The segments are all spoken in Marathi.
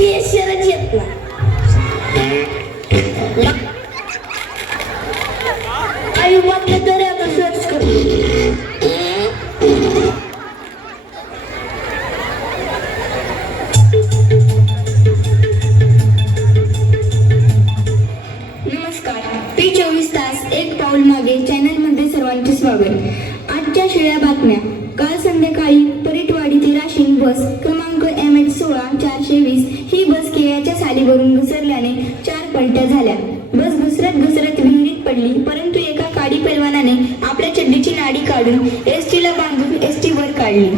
Я Серодетна. बस केळ्याच्या सालीवरून घुसरल्याने चार पलट्या झाल्या. बस घुसरत घुसरत विहिरीत पडली परंतु एका काडी पैलवानाने आपल्या चड्डीची नाडी काढून एस टीला बांधून एस टी वर काढली.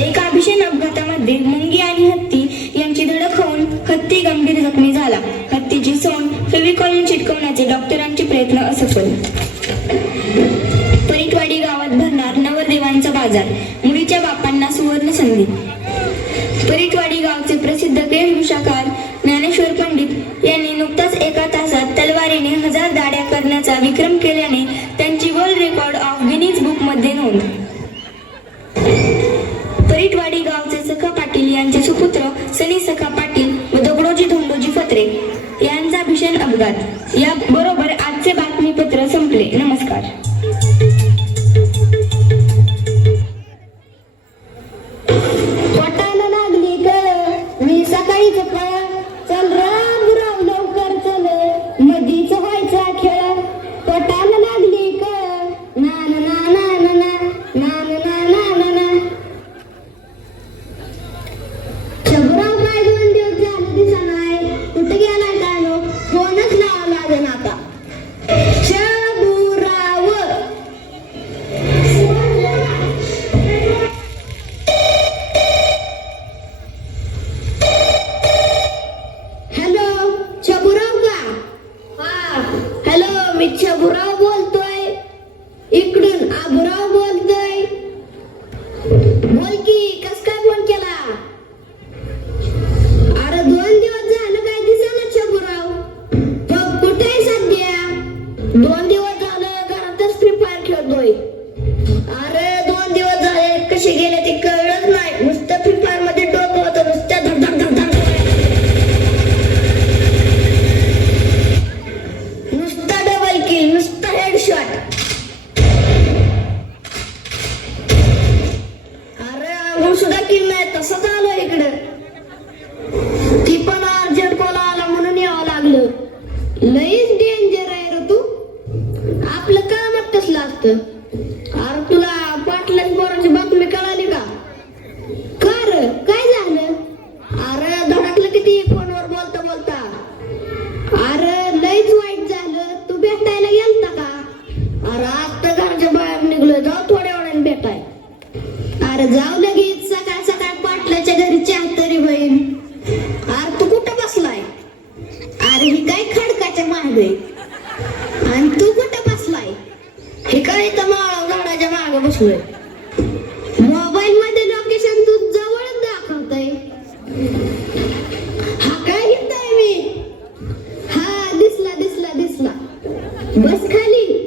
एका भीषण अपघातामध्ये नुकताच एका तासात तलवारीने हजार दाड्या करण्याचा विक्रम केल्याने 开立。